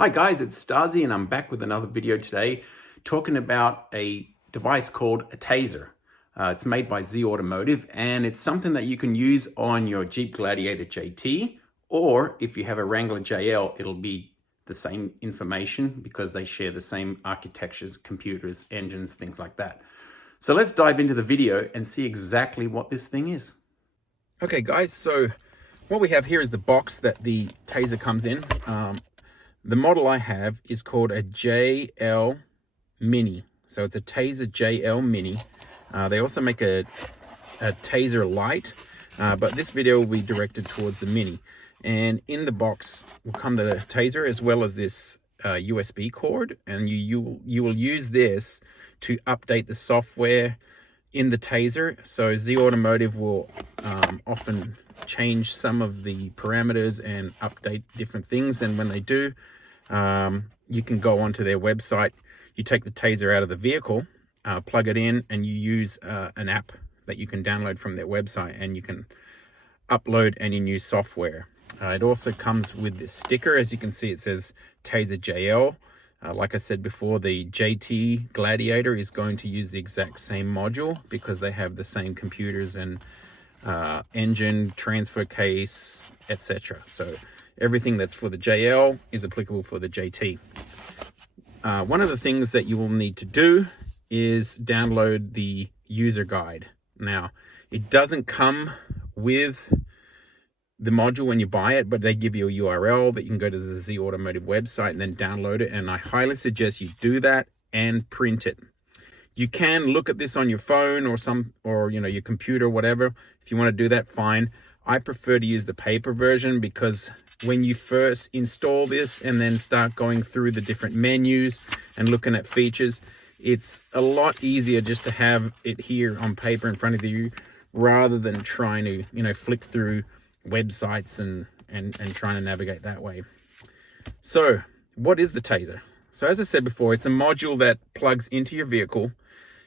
Hi guys, it's Stasi and I'm back with another video today talking about a device called a TAZER. It's made by Z Automotive and it's something that you can use on your Jeep Gladiator JT, or if you have a Wrangler JL, it'll be the same information because they share the same architectures, computers, engines, things like that. So let's dive into the video and see exactly what this thing is. Okay guys, so what we have here is the box that the TAZER comes in. The model I have is called a JL Mini. So it's a TAZER JL Mini. They also make a TAZER Lite, but this video will be directed towards the Mini. And in the box will come the TAZER as well as this USB cord, and you will use this to update the software in the TAZER. So Z Automotive will often change some of the parameters and update different things, and when they do, you can go onto their website, you take the TAZER out of the vehicle, plug it in, and you use an app that you can download from their website, and you can upload any new software. It also comes with this sticker. As you can see, it says TAZER JL. Like I said before, the JT Gladiator is going to use the exact same module because they have the same computers and engine, transfer case, etc. So everything that's for the JL is applicable for the JT. One of the things that you will need to do is download the user guide. Now, it doesn't come with the module when you buy it, but they give you a URL that you can go to the Z Automotive website and then download it. And I highly suggest you do that and print it. You can look at this on your phone or your computer, whatever. If you want to do that, fine. I prefer to use the paper version because when you first install this and then start going through the different menus and looking at features, it's a lot easier just to have it here on paper in front of you rather than trying to, flick through websites and trying to navigate that way. So what is the TAZER? So as I said before, it's a module that plugs into your vehicle.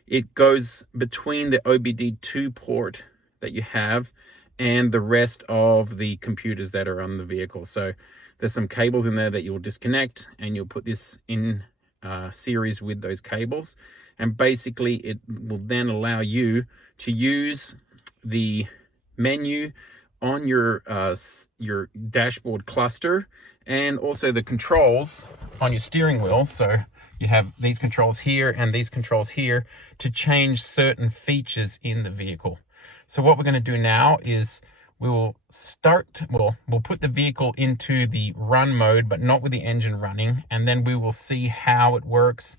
It goes between the OBD2 port that you have and the rest of the computers that are on the vehicle. So there's some cables in there that you'll disconnect, and you'll put this in series with those cables. And basically it will then allow you to use the menu on your dashboard cluster, and also the controls on your steering wheel. So you have these controls here and these controls here to change certain features in the vehicle. So what we're going to do now is we'll put the vehicle into the run mode, but not with the engine running, and then we will see how it works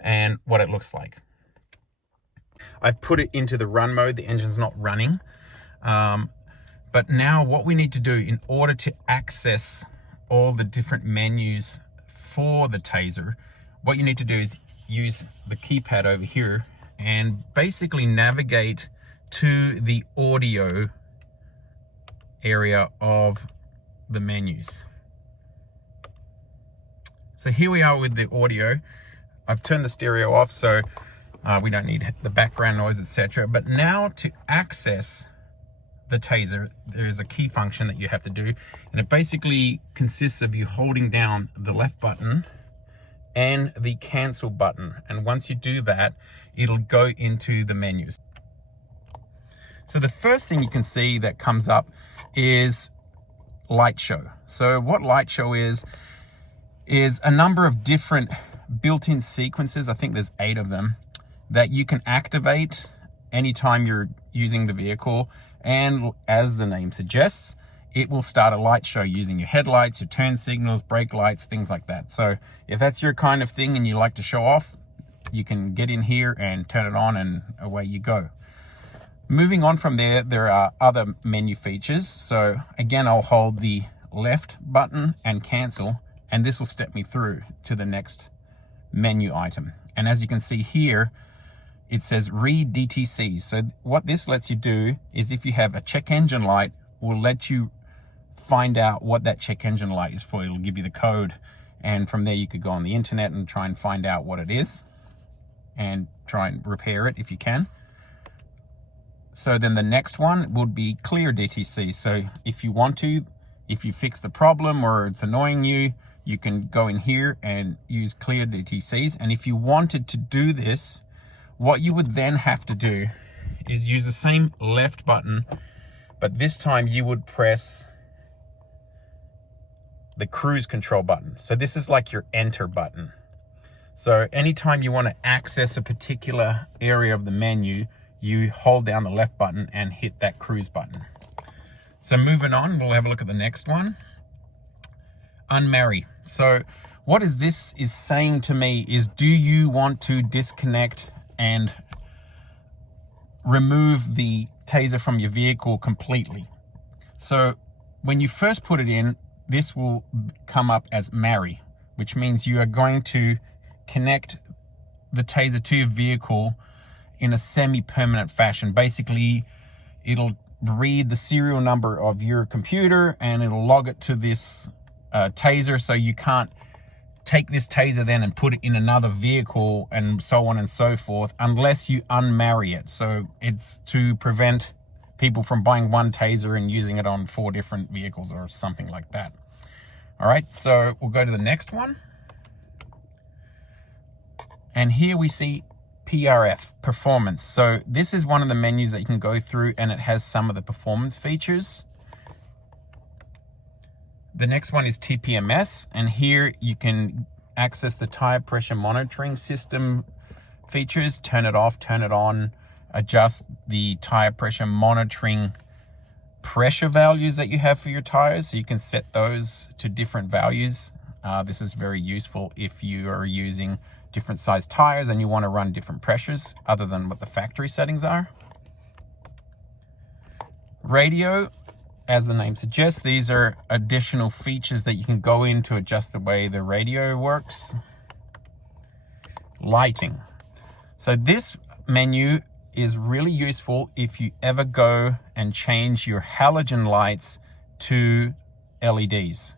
and what it looks like. I've put it into the run mode, the engine's not running. But now what we need to do in order to access all the different menus for the TAZER, what you need to do is use the keypad over here and basically navigate to the audio area of the menus. So here we are with the audio. I've turned the stereo off, so we don't need the background noise, etc. But now to access the TAZER, there's a key function that you have to do, and it basically consists of you holding down the left button and the cancel button, and once you do that, it'll go into the menus. So the first thing you can see that comes up is light show. So what light show is a number of different built-in sequences, I think there's 8 of them, that you can activate anytime you're using the vehicle, and as the name suggests, it will start a light show using your headlights, your turn signals, brake lights, things like that. So if that's your kind of thing and you like to show off, you can get in here and turn it on and away you go. Moving on from there, there are other menu features. So again, I'll hold the left button and cancel, and this will step me through to the next menu item. And as you can see here, it says read DTC. So what this lets you do is if you have a check engine light, will let you find out what that check engine light is for. It'll give you the code, and from there you could go on the internet and try and find out what it is and try and repair it if you can. So then the next one would be clear DTC. So if you want to, if you fix the problem or it's annoying you, you can go in here and use clear DTCs. And if you wanted to do this, what you would then have to do is use the same left button, but this time you would press the cruise control button. So this is like your enter button. So anytime you want to access a particular area of the menu, you hold down the left button and hit that cruise button. So moving on, we'll have a look at the next one. Unmarry. So what is this is saying to me is, do you want to disconnect and remove the taser from your vehicle completely? So when you first put it in, this will come up as marry, which means you are going to connect the taser to your vehicle in a semi-permanent fashion. Basically, it'll read the serial number of your computer and it'll log it to this taser, so you can't take this taser then and put it in another vehicle and so on and so forth unless you unmarry it. So it's to prevent people from buying one taser and using it on 4 different vehicles or something like that. All right, so we'll go to the next one. And here we see PRF, performance. So this is one of the menus that you can go through, and it has some of the performance features. The next one is TPMS, and here you can access the tire pressure monitoring system features, turn it off, turn it on, adjust the tire pressure monitoring pressure values that you have for your tires. So you can set those to different values. This is very useful if you are using different size tires and you want to run different pressures other than what the factory settings are. Radio, as the name suggests, these are additional features that you can go in to adjust the way the radio works. Lighting. So this menu is really useful if you ever go and change your halogen lights to LEDs.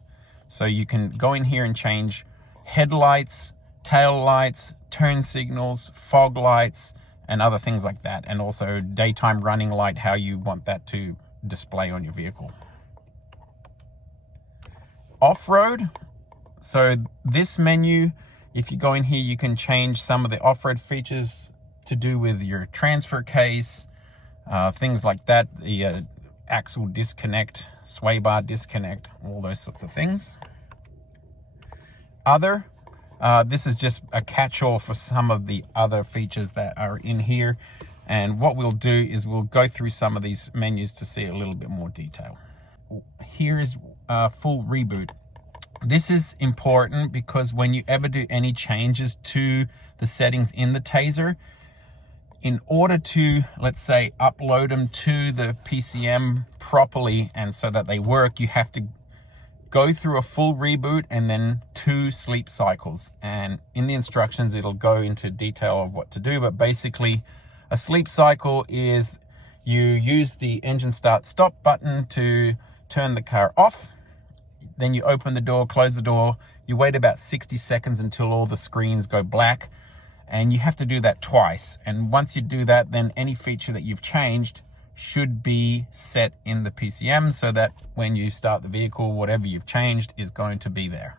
So you can go in here and change headlights, tail lights, turn signals, fog lights, and other things like that. And also daytime running light, how you want that to display on your vehicle. Off-road. So this menu, if you go in here, you can change some of the off-road features to do with your transfer case, things like that, the axle disconnect, sway bar disconnect, all those sorts of things. Other, this is just a catch-all for some of the other features that are in here. And what we'll do is we'll go through some of these menus to see a little bit more detail. Here is full reboot. This is important because when you ever do any changes to the settings in the taser, in order to, let's say, upload them to the PCM properly and so that they work, you have to go through a full reboot and then 2 sleep cycles. And in the instructions, it'll go into detail of what to do. But basically, a sleep cycle is you use the engine start stop button to turn the car off. Then you open the door, close the door. You wait about 60 seconds until all the screens go black. And you have to do that twice. And once you do that, then any feature that you've changed should be set in the PCM so that when you start the vehicle, whatever you've changed is going to be there.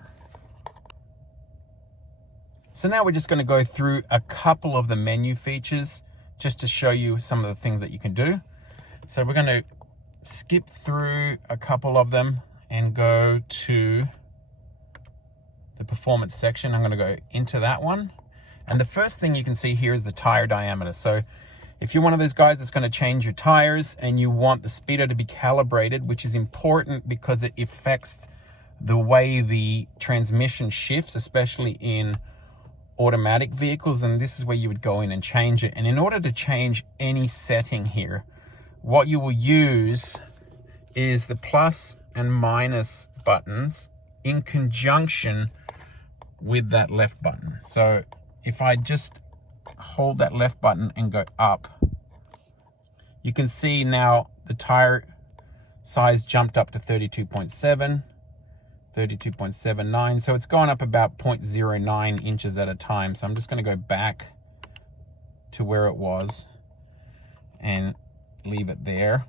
So now we're just going to go through a couple of the menu features just to show you some of the things that you can do. So we're going to skip through a couple of them and go to the performance section. I'm going to go into that one. And the first thing you can see here is the tire diameter. So if you're one of those guys that's going to change your tires and you want the speedo to be calibrated, which is important because it affects the way the transmission shifts, especially in automatic vehicles, then this is where you would go in and change it. And in order to change any setting here, what you will use is the plus and minus buttons in conjunction with that left button. So if I just hold that left button and go up, you can see now the tire size jumped up to 32.7, 32.79. So it's gone up about 0.09 inches at a time. So I'm just going to go back to where it was and leave it there.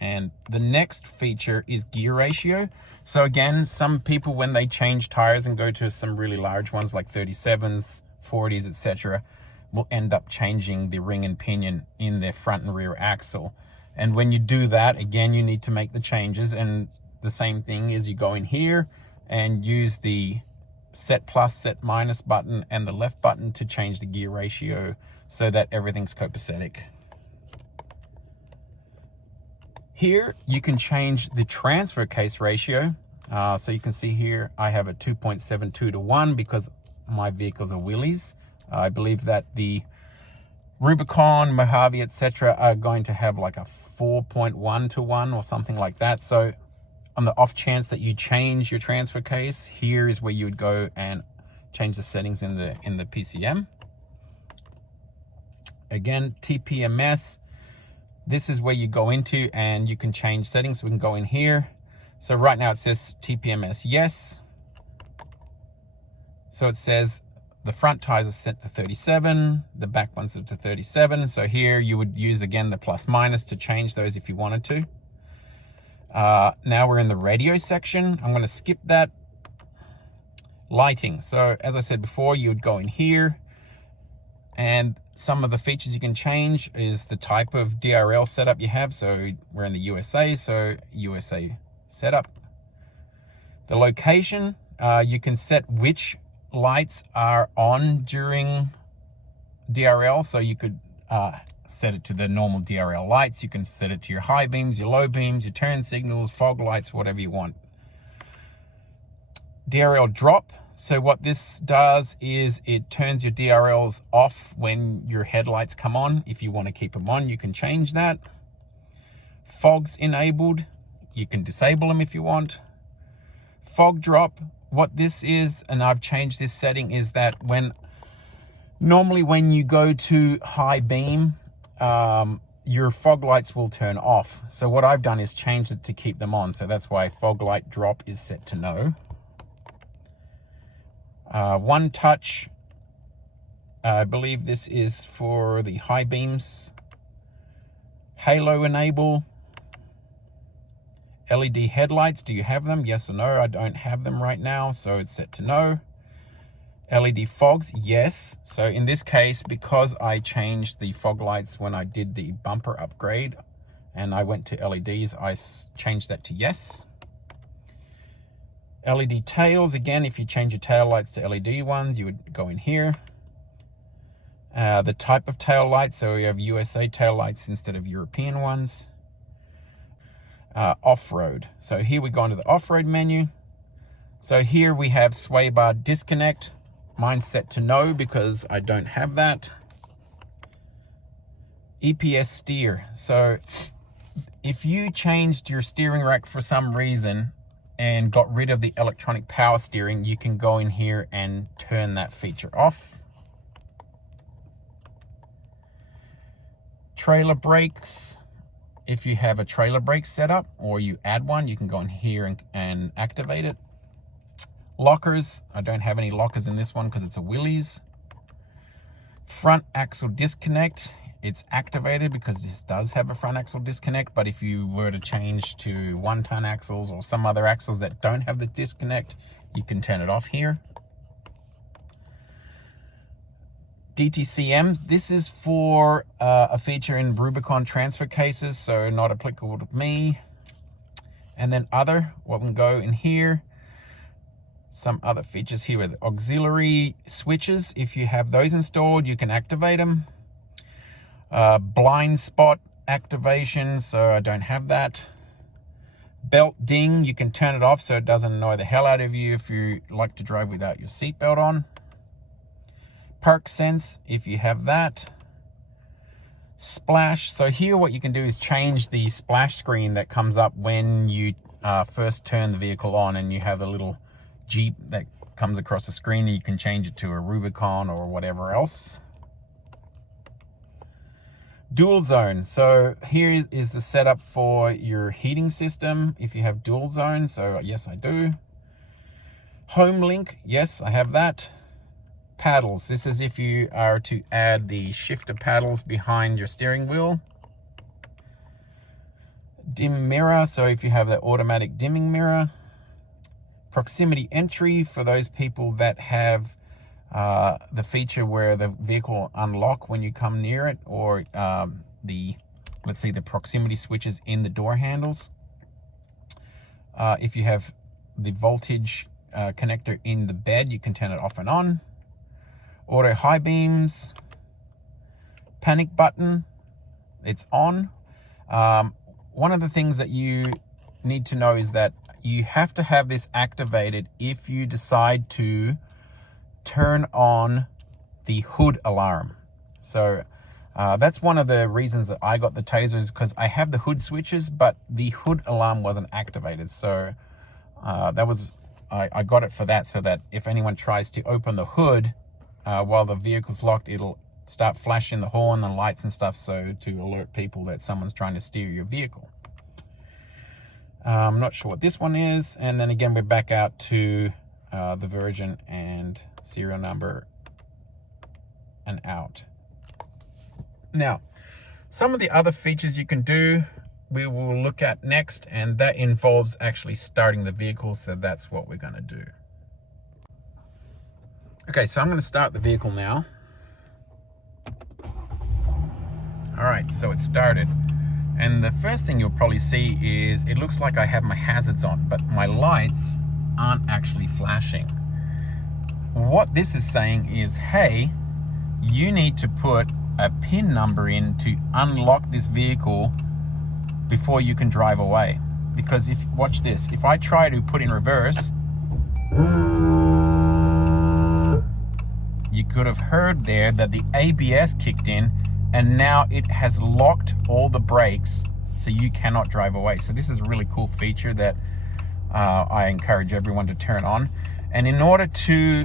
And the next feature is gear ratio. So again, some people, when they change tires and go to some really large ones like 37s, 40s, etc., will end up changing the ring and pinion in their front and rear axle. And when you do that, again, you need to make the changes. And the same thing is you go in here and use the set plus, set minus button and the left button to change the gear ratio so that everything's copacetic. Here, you can change the transfer case ratio. So you can see here, I have a 2.72 to 1 because my vehicles are wheelies. I believe that the Rubicon, Mojave, etc. are going to have like a 4.1 to 1 or something like that. So on the off chance that you change your transfer case, here is where you would go and change the settings in the PCM. Again, TPMS. This is where you go into and you can change settings. We can go in here. So right now it says TPMS yes. So it says the front tires are set to 37, the back ones are to 37. So here you would use again the plus minus to change those if you wanted to. Now we're in the radio section. I'm going to skip that. Lighting. So as I said before, you would go in here, and some of the features you can change is the type of DRL setup you have. So we're in the USA, so USA setup. The location, you can set which lights are on during DRL. So you could set it to the normal DRL lights. You can set it to your high beams, your low beams, your turn signals, fog lights, whatever you want. DRL drop. So what this does is it turns your DRLs off when your headlights come on. If you want to keep them on, you can change that. Fogs enabled. You can disable them if you want. Fog drop. What this is, and I've changed this setting, is that normally when you go to high beam, your fog lights will turn off. So what I've done is change it to keep them on. So that's why fog light drop is set to no. One touch, I believe this is for the high beams. Halo enable. LED headlights, do you have them? Yes or no? I don't have them right now, so it's set to no. LED fogs, yes. So in this case, because I changed the fog lights when I did the bumper upgrade and I went to LEDs, I changed that to yes. LED tails, again, if you change your tail lights to LED ones, you would go in here. The type of tail lights, so we have USA tail lights instead of European ones. Off-road. So here we go into the off-road menu. So here we have sway bar disconnect. Mine's set to no because I don't have that. EPS steer. So if you changed your steering rack for some reason and got rid of the electronic power steering, you can go in here and turn that feature off. Trailer brakes. If you have a trailer brake setup or you add one, you can go in here and activate it. Lockers, I don't have any lockers in this one because it's a Willys. Front axle disconnect, it's activated because this does have a front axle disconnect, but if you were to change to 1-ton axles or some other axles that don't have the disconnect, you can turn it off here. DTCM, this is for a feature in Rubicon transfer cases, so not applicable to me. And then other, we can go in here. Some other features here with auxiliary switches. If you have those installed, you can activate them. Blind spot activation, so I don't have that. Belt ding, you can turn it off so it doesn't annoy the hell out of you if you like to drive without your seatbelt on. Park sense, if you have that. Splash, so here what you can do is change the splash screen that comes up when you first turn the vehicle on, and you have a little Jeep that comes across the screen, and you can change it to a Rubicon or whatever else. Dual zone, so here is the setup for your heating system if you have dual zone, so yes I do. Home link, yes I have that. Paddles, this is if you are to add the shifter paddles behind your steering wheel. dim mirror, so if you have the automatic dimming mirror. Proximity entry for those people that have the feature where the vehicle will unlock when you come near it, or let's see, the proximity switches in the door handles. If you have the voltage connector in the bed, you can turn it off and on. Auto high beams, panic button, it's on. One of the things that you need to know is that you have to have this activated if you decide to turn on the hood alarm. So that's one of the reasons that I got the TAZER, is because I have the hood switches, but the hood alarm wasn't activated. So I got it for that, so that if anyone tries to open the hood while the vehicle's locked, it'll start flashing the horn and lights and stuff, so to alert people that someone's trying to steer your vehicle. I'm not sure what this one is. And then again, we're back out to the version and serial number and out. Now, some of the other features you can do, we will look at next, and that involves actually starting the vehicle. So that's what we're going to do. Okay, so I'm going to start the vehicle now. All right, so it started. And the first thing you'll probably see is it looks like I have my hazards on, but my lights aren't actually flashing. What this is saying is, hey, you need to put a PIN number in to unlock this vehicle before you can drive away. Because watch this, if I try to put in reverse, you could have heard there that the ABS kicked in, and now it has locked all the brakes, so you cannot drive away. So this is a really cool feature that I encourage everyone to turn on. And in order to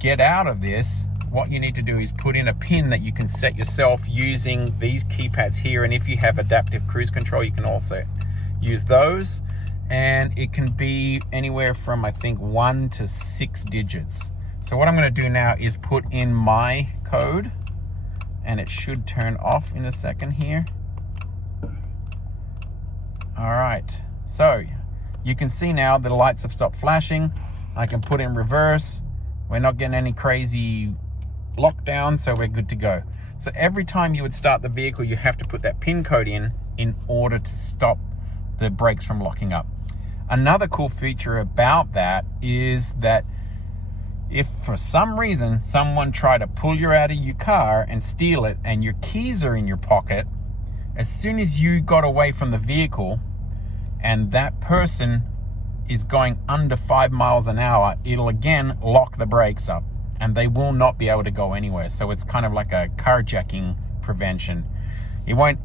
get out of this, what you need to do is put in a pin that you can set yourself using these keypads here. And if you have adaptive cruise control, you can also use those. And it can be anywhere from, I think, 1 to 6 digits. So what I'm going to do now is put in my code, and it should turn off in a second here. All right, so you can see now the lights have stopped flashing. I can put in reverse. We're not getting any crazy lockdown, so we're good to go. So every time you would start the vehicle, you have to put that PIN code in order to stop the brakes from locking up. Another cool feature about that is that if for some reason someone tried to pull you out of your car and steal it, and your keys are in your pocket, as soon as you got away from the vehicle and that person is going under 5 miles an hour, it'll again lock the brakes up and they will not be able to go anywhere. So it's kind of like a carjacking prevention. It won't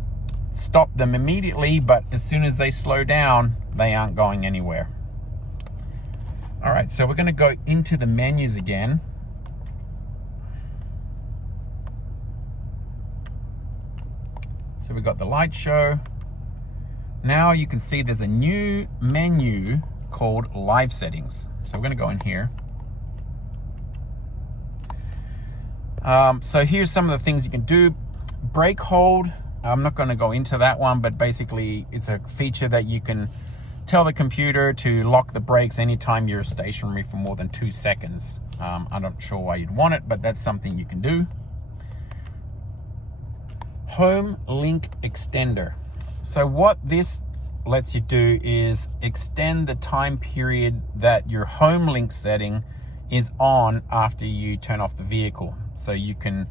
stop them immediately, but as soon as they slow down, they aren't going anywhere. All right, so we're going to go into the menus again. So we've got the light show. Now you can see there's a new menu called live settings. So we're going to go in here. So here's some of the things you can do. Brake hold. I'm not going to go into that one, but basically it's a feature that you can tell the computer to lock the brakes anytime you're stationary for more than 2 seconds. I'm not sure why you'd want it, but that's something you can do. Home link extender. So what this lets you do is extend the time period that your home link setting is on after you turn off the vehicle. So you can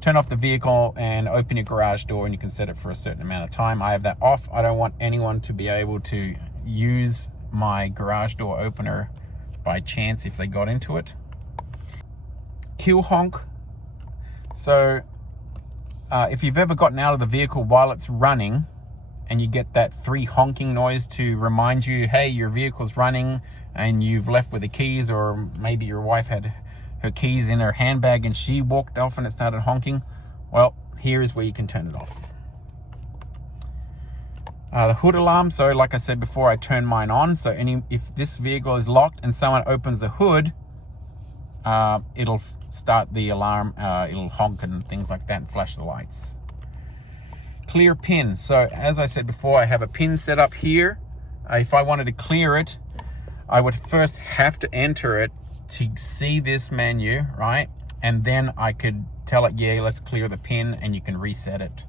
turn off the vehicle and open your garage door, and you can set it for a certain amount of time. I have that off. I don't want anyone to be able to use my garage door opener by chance if they got into it. Kill honk. So if you've ever gotten out of the vehicle while it's running and you get that 3 honking noise to remind you, hey, your vehicle's running and you've left with the keys, or maybe your wife had her keys in her handbag and she walked off and it started honking, well, here is where you can turn it off. The hood alarm, so like I said before, I turn mine on, so if this vehicle is locked and someone opens the hood, it'll start the alarm, it'll honk and things like that and flash the lights. clear pin. So as I said before, I have a pin set up here. If I wanted to clear it, I would first have to enter it to see this menu, right? And then I could tell it, yeah, let's clear the pin, and you can reset it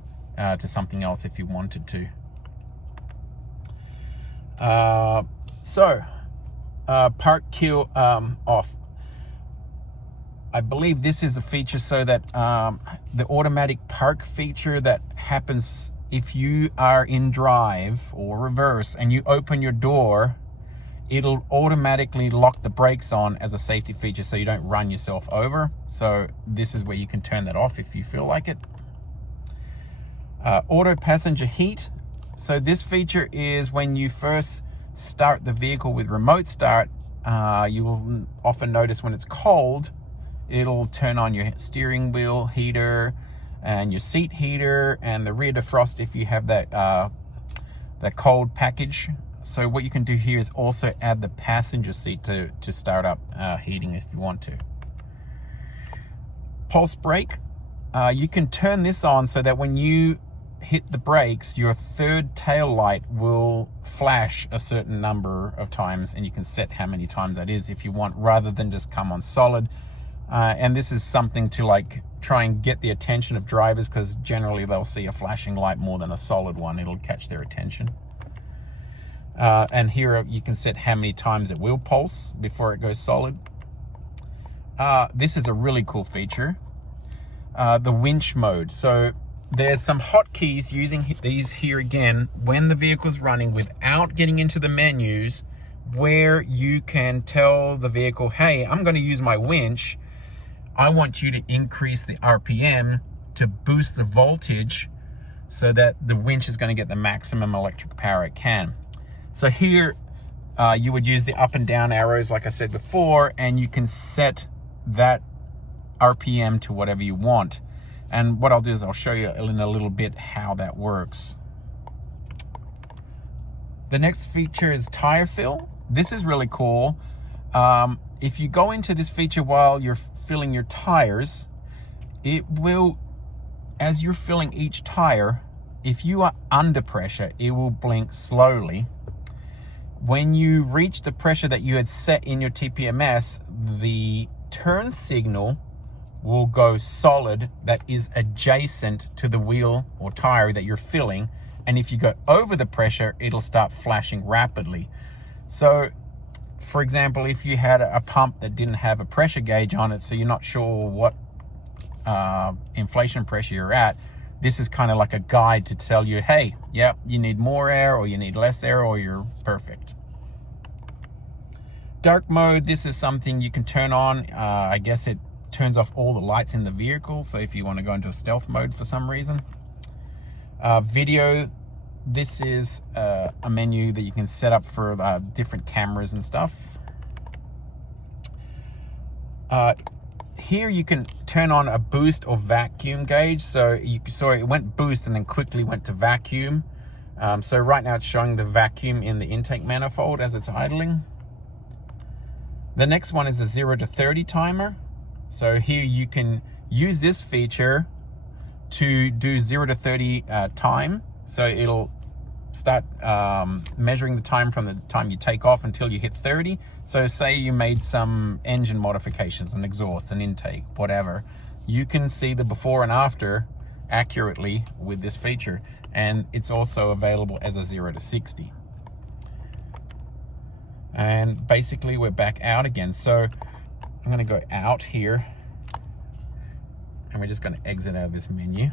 to something else if you wanted to. Park kill off. I believe this is a feature so that the automatic park feature that happens if you are in drive or reverse and you open your door, it'll automatically lock the brakes on as a safety feature so you don't run yourself over. So this is where you can turn that off if you feel like it. Auto passenger heat. So this feature is when you first start the vehicle with remote start, you will often notice when it's cold, it'll turn on your steering wheel heater and your seat heater and the rear defrost if you have that that cold package. So what you can do here is also add the passenger seat to start up heating if you want to. Pulse brake. You can turn this on so that when you hit the brakes, your third tail light will flash a certain number of times, and you can set how many times that is if you want, rather than just come on solid. And this is something to like try and get the attention of drivers, because generally they'll see a flashing light more than a solid one. It'll catch their attention. And here you can set how many times it will pulse before it goes solid. This is a really cool feature, the winch mode. So there's some hotkeys using these here again when the vehicle's running without getting into the menus, where you can tell the vehicle, hey, I'm going to use my winch. I want you to increase the RPM to boost the voltage so that the winch is going to get the maximum electric power it can. So here you would use the up and down arrows like I said before, and you can set that RPM to whatever you want. And what I'll do is I'll show you in a little bit how that works. The next feature is tire fill. This is really cool. If you go into this feature while you're filling your tires, it will, as you're filling each tire, if you are under pressure, it will blink slowly. When you reach the pressure that you had set in your TPMS, the turn signal will go solid that is adjacent to the wheel or tire that you're filling. And if you go over the pressure, it'll start flashing rapidly. So for example, if you had a pump that didn't have a pressure gauge on it, so you're not sure what inflation pressure you're at, this is kind of like a guide to tell you, hey, yeah, you need more air or you need less air or you're perfect. Dark mode, this is something you can turn on. I guess it turns off all the lights in the vehicle, so if you want to go into a stealth mode for some reason. Video, this is a menu that you can set up for different cameras and stuff. Here you can turn on a boost or vacuum gauge. So you saw it went boost and then quickly went to vacuum. So right now it's showing the vacuum in the intake manifold as it's idling. The next one is a 0 to 30 timer. So here you can use this feature to do 0 to 30 time. So it'll start measuring the time from the time you take off until you hit 30. So say you made some engine modifications, an exhaust, an intake, whatever. You can see the before and after accurately with this feature. And it's also available as a 0 to 60. And basically we're back out again. So I'm going to go out here and we're just going to exit out of this menu.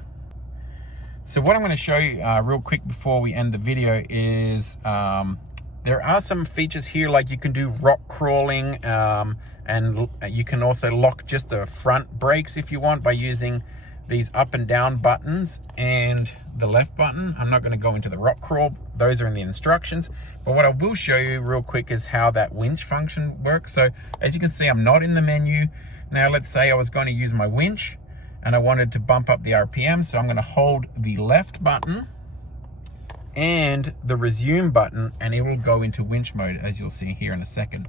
So what I'm going to show you real quick before we end the video is there are some features here, like you can do rock crawling, and you can also lock just the front brakes if you want by using these up and down buttons and the left button. I'm not going to go into the rock crawl, those are in the instructions, but what I will show you real quick is how that winch function works. So as you can see, I'm not in the menu. Now let's say I was going to use my winch and I wanted to bump up the RPM, so I'm going to hold the left button and the resume button, and it will go into winch mode, as you'll see here in a second.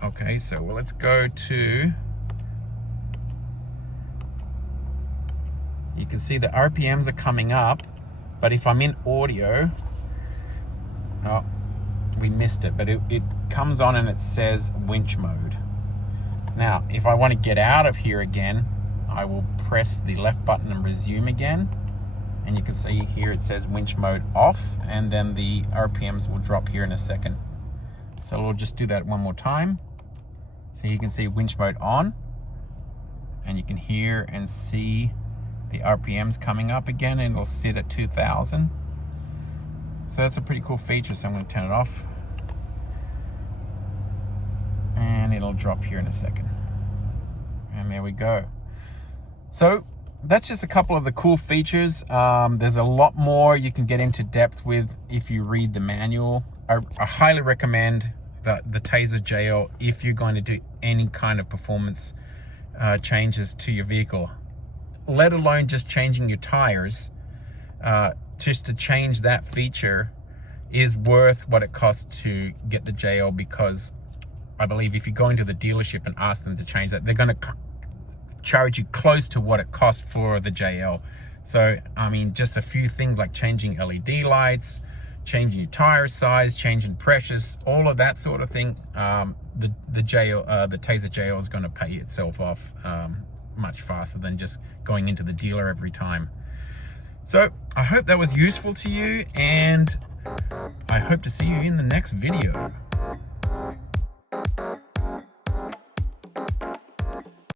Okay, so let's go to, you can see the RPMs are coming up, but if I'm in audio, oh, we missed it, but it comes on and it says winch mode. Now, if I want to get out of here again, I will press the left button and resume again. And you can see here it says winch mode off, and then the RPMs will drop here in a second. So we'll just do that one more time. So you can see winch mode on, and you can hear and see the RPMs coming up again, and it'll sit at 2000. So that's a pretty cool feature. So I'm going to turn it off, and it'll drop here in a second. And there we go. So that's just a couple of the cool features. There's a lot more you can get into depth with if you read the manual. I highly recommend the TAZER JL if you're going to do any kind of performance changes to your vehicle, let alone just changing your tires. Just to change that feature is worth what it costs to get the JL, because I believe if you go into the dealership and ask them to change that, they're going to charge you close to what it costs for the JL. So I mean, just a few things like changing LED lights, changing your tire size, changing pressures, all of that sort of thing, the TAZER JL is going to pay itself off much faster than just going into the dealer every time. So I hope that was useful to you, and I hope to see you in the next video.